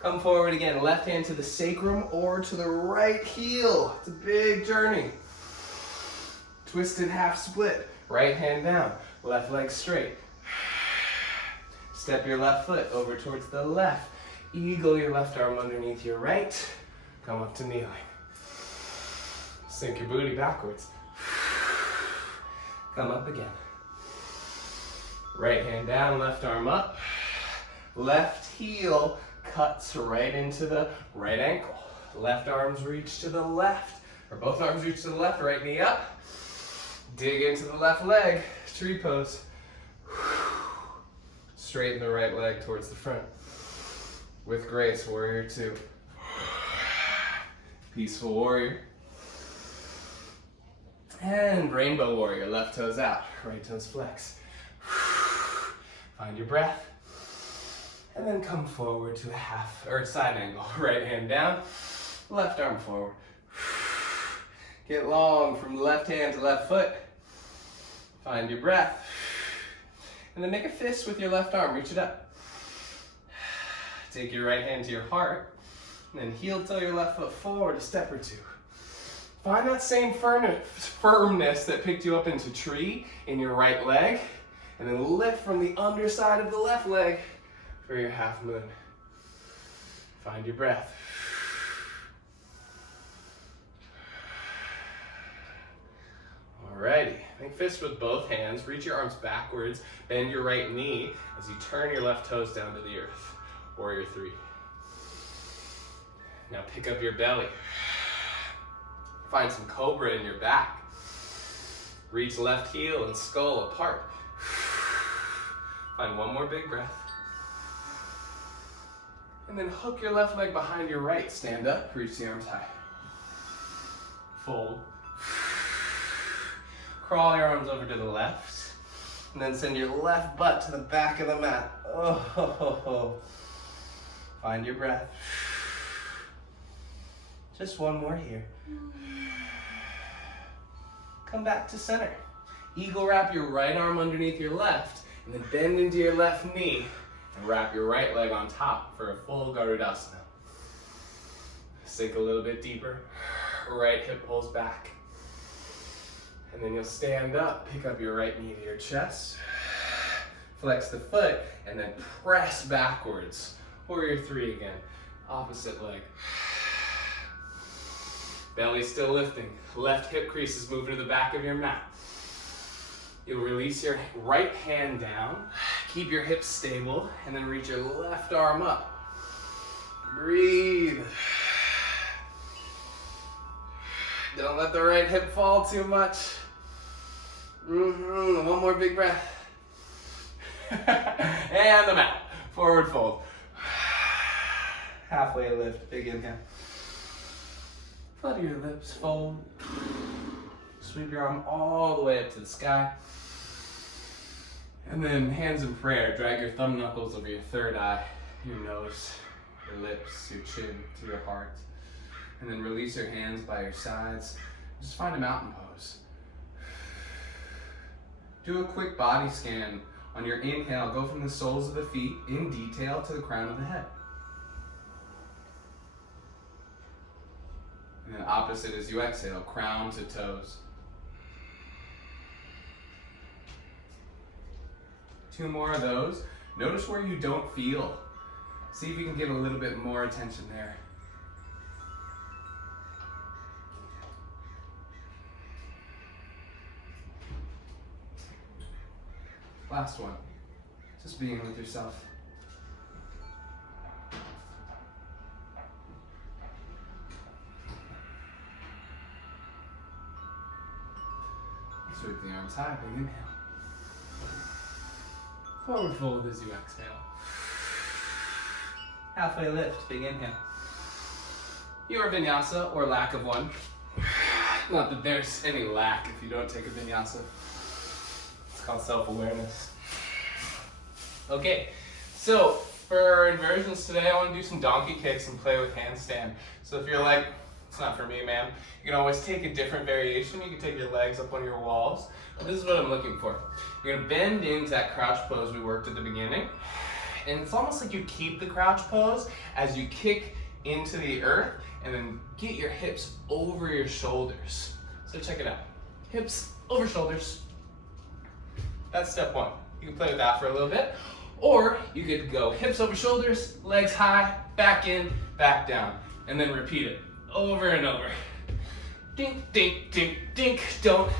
Come forward again. Left hand to the sacrum or to the right heel. It's a big journey. Twisted half split. Right hand down. Left leg straight. Step your left foot over towards the left. Eagle your left arm underneath your right. Come up to kneeling. Sink your booty backwards. Come up again. Right hand down, left arm up. Left heel cuts right into the right ankle. Left arms reach to the left, or both arms reach to the left, right knee up. Dig into the left leg, tree pose. Straighten the right leg towards the front. With grace, warrior two. Peaceful warrior. And rainbow warrior, left toes out, right toes flex. Find your breath. And then come forward to a half or side angle. Right hand down, left arm forward. Get long from left hand to left foot. Find your breath. And then make a fist with your left arm, reach it up. Take your right hand to your heart, and then heel toe your left foot forward a step or two. Find that same firmness that picked you up into tree in your right leg, and then lift from the underside of the left leg for your half moon. Find your breath. Alrighty, make fists with both hands, reach your arms backwards, bend your right knee as you turn your left toes down to the earth. Warrior 3. Now pick up your belly. Find some cobra in your back. Reach left heel and skull apart. Find one more big breath. And then hook your left leg behind your right. Stand up, reach the arms high. Fold. Crawl your arms over to the left. And then send your left butt to the back of the mat. Oh. Find your breath. Just one more here. Come back to center. Eagle wrap your right arm underneath your left, and then bend into your left knee, and wrap your right leg on top for a full Garudasana. Sink a little bit deeper. Right hip pulls back. And then you'll stand up, pick up your right knee to your chest, flex the foot, and then press backwards. Warrior 3 again. Opposite leg. Belly still lifting. Left hip crease is moving to the back of your mat. You'll release your right hand down. Keep your hips stable, and then reach your left arm up. Breathe. Don't let the right hip fall too much. One more big breath. And the mat. Forward fold. Halfway lift, big inhale. Flutter your lips, fold. Sweep your arm all the way up to the sky. And then hands in prayer, drag your thumb knuckles over your third eye, your nose, your lips, your chin to your heart. And then release your hands by your sides. Just find a mountain pose. Do a quick body scan. On your inhale, go from the soles of the feet in detail to the crown of the head. And then opposite as you exhale, crown to toes. 2 more of those. Notice where you don't feel. See if you can give a little bit more attention there. Last one. Just being with yourself. Sweep the arms high, big inhale. Forward fold as you exhale. Halfway lift, big inhale. Your Vinyasa, or lack of one. Not that there's any lack if you don't take a Vinyasa. It's called self-awareness. Okay, so for inversions today, I want to do some donkey kicks and play with handstand. So if you're like, it's not for me, man, you can always take a different variation. You can take your legs up on your walls. But this is what I'm looking for. You're gonna bend into that crouch pose we worked at the beginning. And it's almost like you keep the crouch pose as you kick into the earth and then get your hips over your shoulders. So check it out. Hips over shoulders. That's step 1. You can play with that for a little bit. Or you could go hips over shoulders, legs high, back in, back down. And then repeat it over and over. Dink, dink, dink, dink. Don't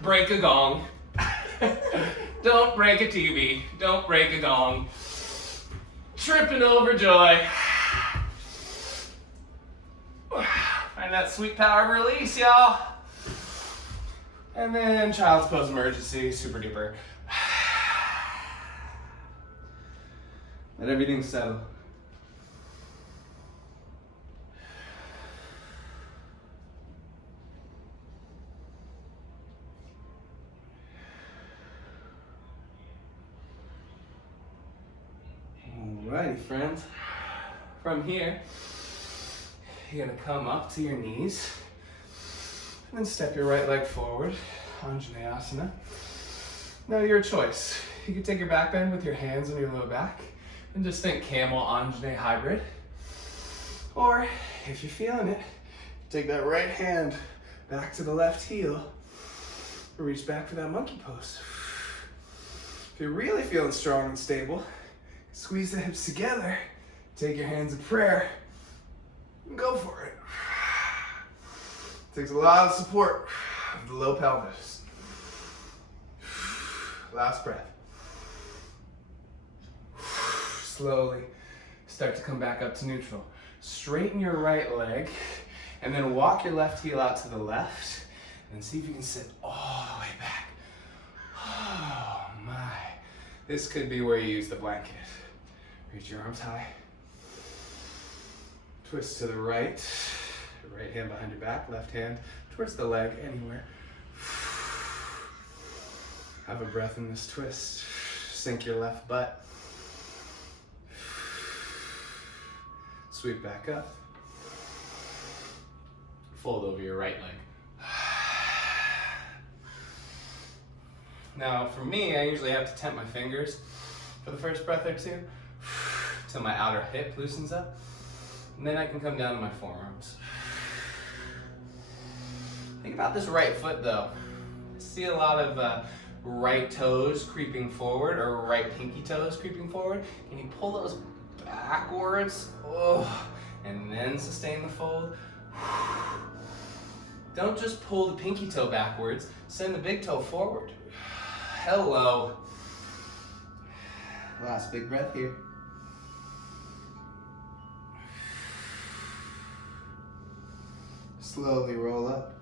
break a gong. Don't break a TV. Don't break a gong. Tripping over joy. Find that sweet power of release, y'all. And then child's pose emergency, super duper. Let everything settle. Alrighty, friends. From here, you're gonna come up to your knees and then step your right leg forward, Anjaneyasana. Now your choice. You can take your back bend with your hands on your low back and just think camel Anjaney hybrid. Or if you're feeling it, take that right hand back to the left heel, reach back for that monkey pose. If you're really feeling strong and stable, squeeze the hips together, take your hands in prayer, and go for it. Takes a lot of support of the low pelvis. Last breath. Slowly start to come back up to neutral. Straighten your right leg, and then walk your left heel out to the left, and see if you can sit all the way back. Oh my. This could be where you use the blanket. Reach your arms high. Twist to the right. Right hand behind your back, left hand towards the leg, anywhere. Have a breath in this twist. Sink your left butt. Sweep back up. Fold over your right leg. Now, for me, I usually have to temp my fingers for the first breath or two till my outer hip loosens up. And then I can come down to my forearms. Think about this right foot though. I see a lot of right toes creeping forward, or right pinky toes creeping forward. Can you pull those backwards? Oh, and then sustain the fold. Don't just pull the pinky toe backwards, send the big toe forward. Hello. Last big breath here. Slowly roll up.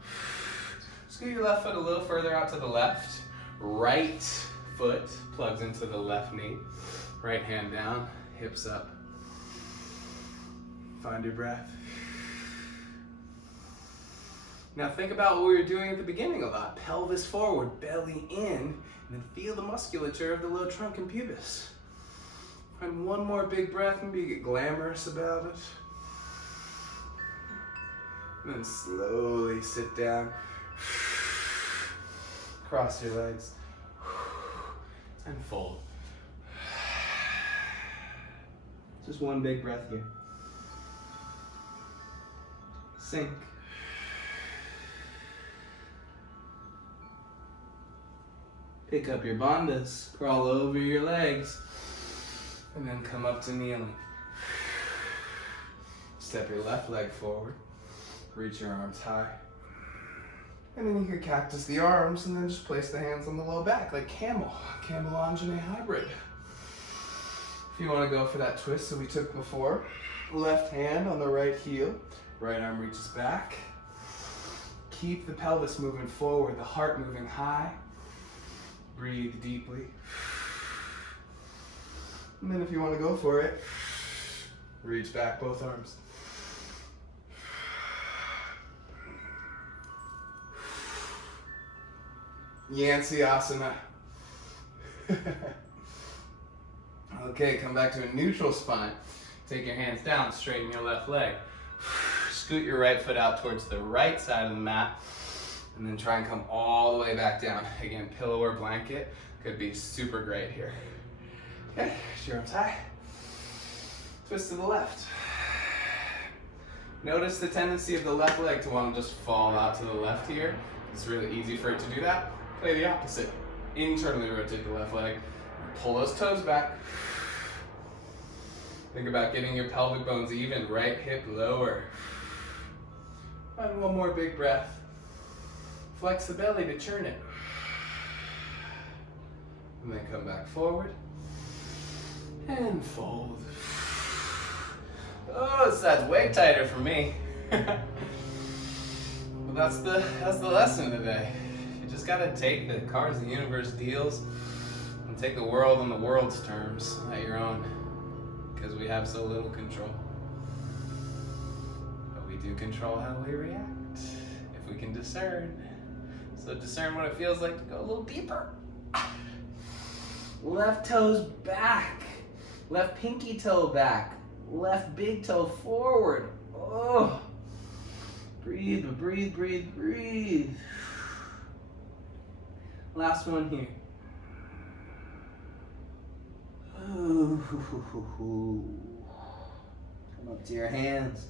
Scoot your left foot a little further out to the left. Right foot plugs into the left knee. Right hand down, hips up. Find your breath. Now think about what we were doing at the beginning a lot. Pelvis forward, belly in, and then feel the musculature of the low trunk and pubis. Find one more big breath, maybe get glamorous about it. And then slowly sit down. Cross your legs. And fold. Just one big breath here. Sink. Pick up your bandhas, crawl over your legs, and then come up to kneeling. Step your left leg forward, reach your arms high. And then you can cactus the arms and then just place the hands on the low back like camel Anjaney hybrid. If you want to go for that twist that we took before, left hand on the right heel, right arm reaches back. Keep the pelvis moving forward, the heart moving high. Breathe deeply. And then if you want to go for it, reach back both arms. Vinyasa. Okay, come back to a neutral spine. Take your hands down, straighten your left leg. Scoot your right foot out towards the right side of the mat. And then try and come all the way back down. Again, pillow or blanket could be super great here. Okay, reach your arms high. Twist to the left. Notice the tendency of the left leg to want to just fall out to the left here. It's really easy for it to do that. Play the opposite. Internally rotate the left leg. Pull those toes back. Think about getting your pelvic bones even. Right hip lower. And one more big breath. Flex the belly to churn it. And then come back forward. And fold. Oh, this side's way tighter for me. Well, that's the lesson today. You just gotta take the cards the universe deals and take the world on the world's terms, not your own. Because we have so little control. But we do control how we react, if we can discern. So discern what it feels like to go a little deeper. Left toes back. Left pinky toe back. Left big toe forward. Oh. Breathe, breathe, breathe, breathe. Last one here. Ooh. Come up to your hands.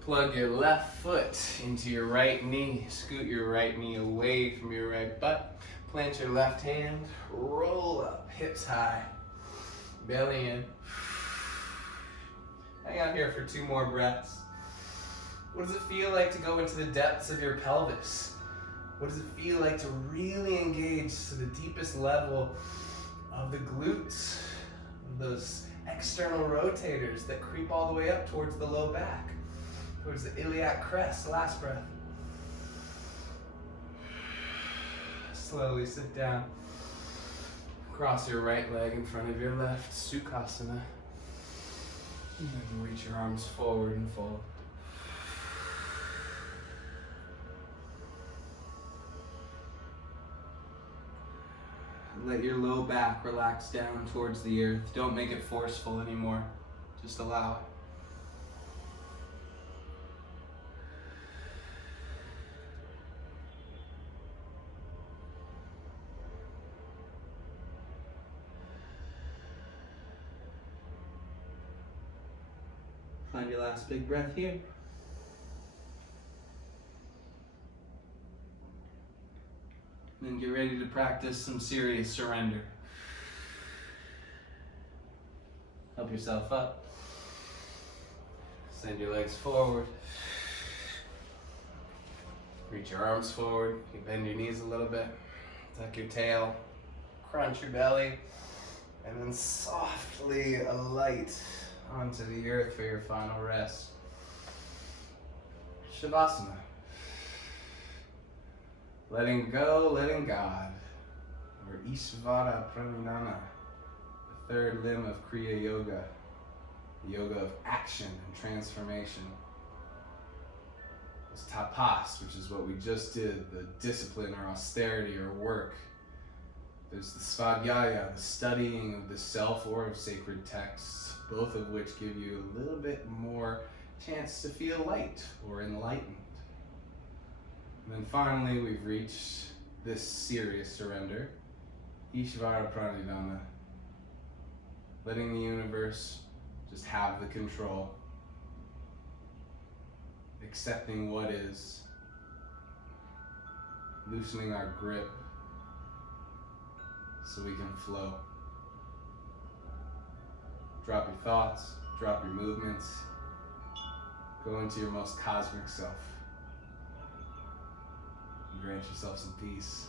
Plug your left foot into your right knee. Scoot your right knee away from your right butt. Plant your left hand. Roll up, hips high. Belly in. Hang out here for 2 more breaths. What does it feel like to go into the depths of your pelvis? What does it feel like to really engage to the deepest level of the glutes, those external rotators that creep all the way up towards the low back, towards the iliac crest? Last breath. Slowly sit down. Cross your right leg in front of your left, Sukhasana. And then reach your arms forward and fold. Let your low back relax down towards the earth. Don't make it forceful anymore. Just allow it. Find your last big breath here. Then get ready to practice some serious surrender. Help yourself up. Send your legs forward. Reach your arms forward. You bend your knees a little bit. Tuck your tail. Crunch your belly. And then softly alight onto the earth for your final rest. Shavasana. Letting go, letting God. Or Ishvara Pranidhana, the 3rd limb of Kriya Yoga, the yoga of action and transformation. There's tapas, which is what we just did, the discipline or austerity or work. There's the svadhyaya, the studying of the self or of sacred texts, both of which give you a little bit more chance to feel light or enlightened. And then finally, we've reached this serious surrender, Ishvara Pranidhana, letting the universe just have the control, accepting what is, loosening our grip so we can flow. Drop your thoughts, drop your movements, go into your most cosmic self. Grant yourself some peace.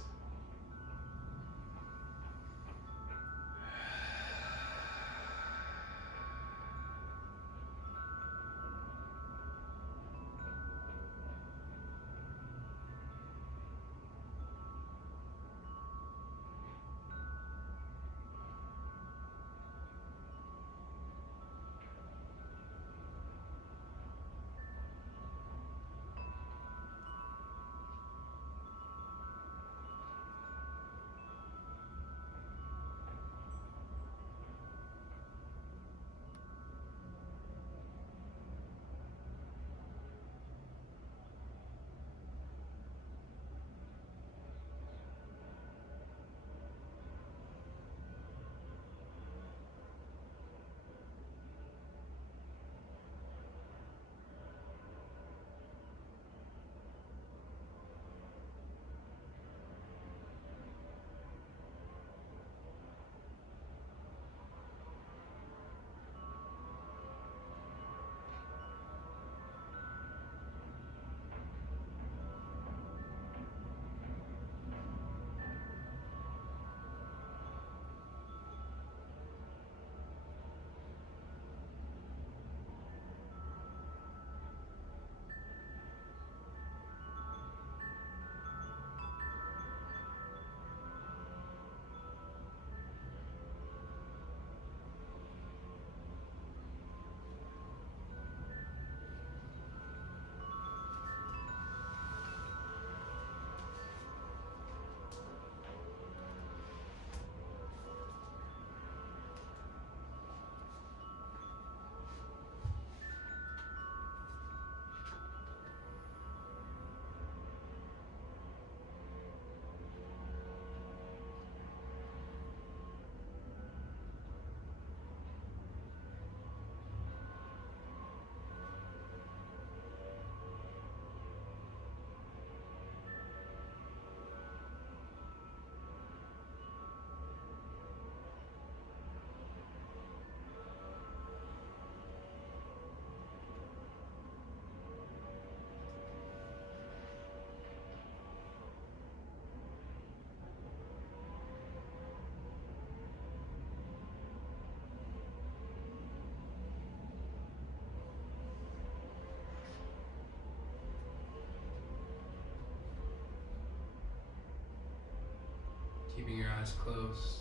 keeping your eyes closed.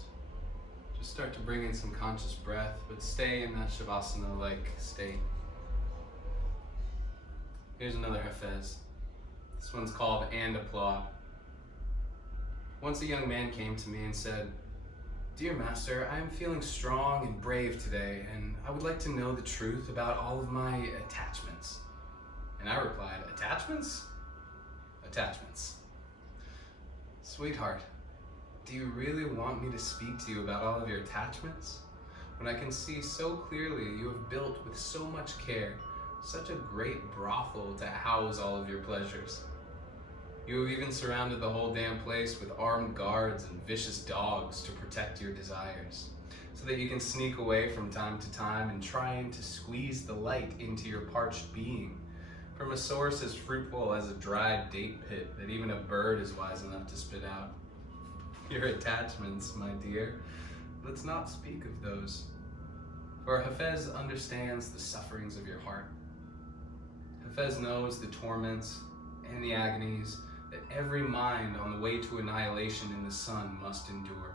Just start to bring in some conscious breath, but stay in that Shavasana-like state. Here's another Hafez. This one's called And Applaud. Once a young man came to me and said, "Dear Master, I am feeling strong and brave today, and I would like to know the truth about all of my attachments." And I replied, "Attachments? Attachments. Sweetheart, do you really want me to speak to you about all of your attachments? When I can see so clearly you have built with so much care such a great brothel to house all of your pleasures. You have even surrounded the whole damn place with armed guards and vicious dogs to protect your desires, so that you can sneak away from time to time and trying to squeeze the light into your parched being from a source as fruitful as a dried date pit that even a bird is wise enough to spit out. Your attachments, my dear, let's not speak of those. For Hafez understands the sufferings of your heart. Hafez knows the torments and the agonies that every mind on the way to annihilation in the sun must endure.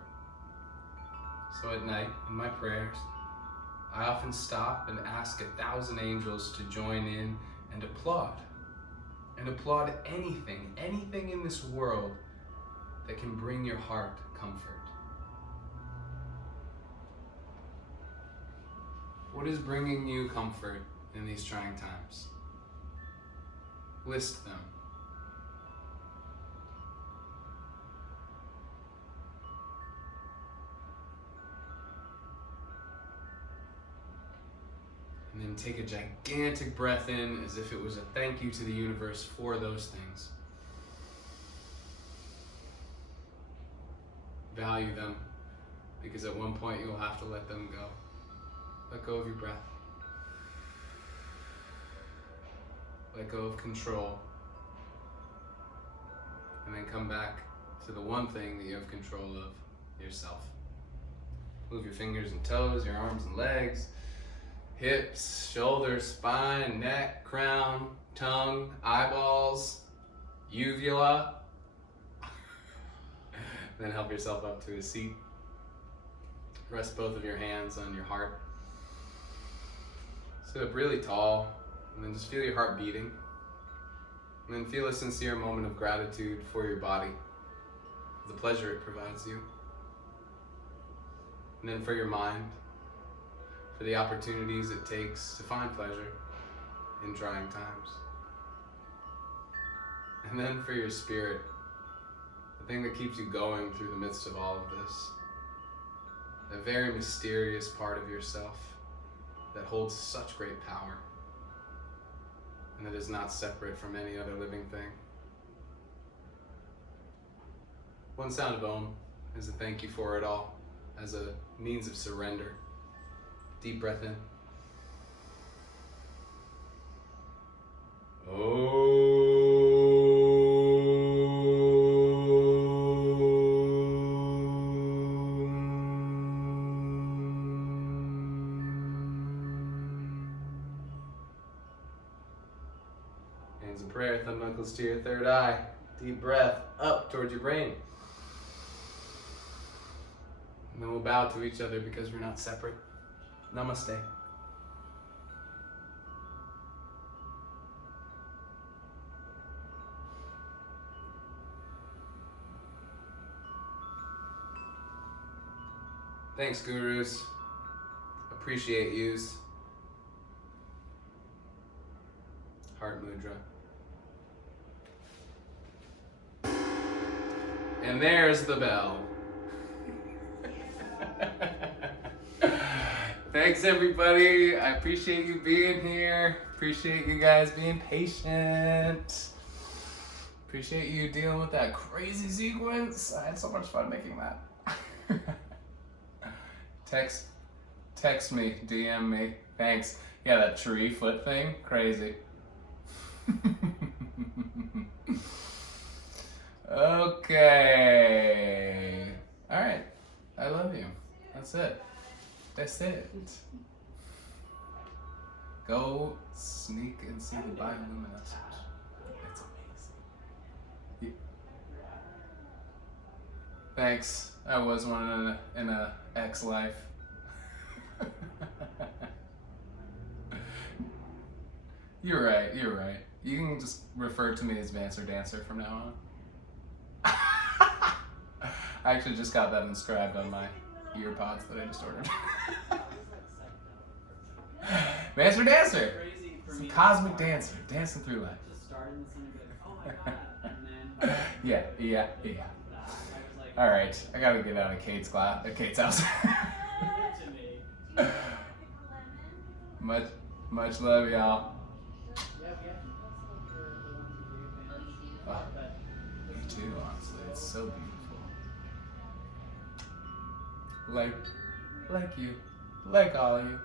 So at night, in my prayers, I often stop and ask 1,000 angels to join in and applaud anything in this world that can bring your heart comfort. What is bringing you comfort in these trying times? List them. And then take a gigantic breath in as if it was a thank you to the universe for those things. Value them, because at one point you'll have to let them go. Let go of your breath. Let go of control. And then come back to the one thing that you have control of, yourself. Move your fingers and toes, your arms and legs, hips, shoulders, spine, neck, crown, tongue, eyeballs, uvula. Then help yourself up to a seat. Rest both of your hands on your heart. Sit up really tall, and then just feel your heart beating. And then feel a sincere moment of gratitude for your body, the pleasure it provides you. And then for your mind, for the opportunities it takes to find pleasure in trying times. And then for your spirit, the thing that keeps you going through the midst of all of this. A very mysterious part of yourself that holds such great power and that is not separate from any other living thing. One sound of Om is a thank you for it all, as a means of surrender. Deep breath in. Hands of prayer, thumb knuckles to your third eye. Deep breath up towards your brain. And then we'll bow to each other because we're not separate. Namaste. Thanks, gurus. Appreciate yous. Heart mudra. And there's the bell. Thanks, everybody. I appreciate you being here. Appreciate you guys being patient. Appreciate you dealing with that crazy sequence. I had so much fun making that. Text me, DM me. Thanks. Yeah, that tree foot thing, crazy. Okay. All right. I love you. That's it. That's it. Go sneak and see the bioluminescence. It's amazing. Thanks. I was one in a ex life. You're right. You can just refer to me as Vancer Dancer from now on. I actually just got that inscribed on my ear pods that I just ordered. Vancer Dancer! Some cosmic dancer, dancing through life. Yeah. Alright, I gotta get out of Kate's house. Much love, y'all. Oh, you too, honestly. It's so beautiful. Like you. Like all of you.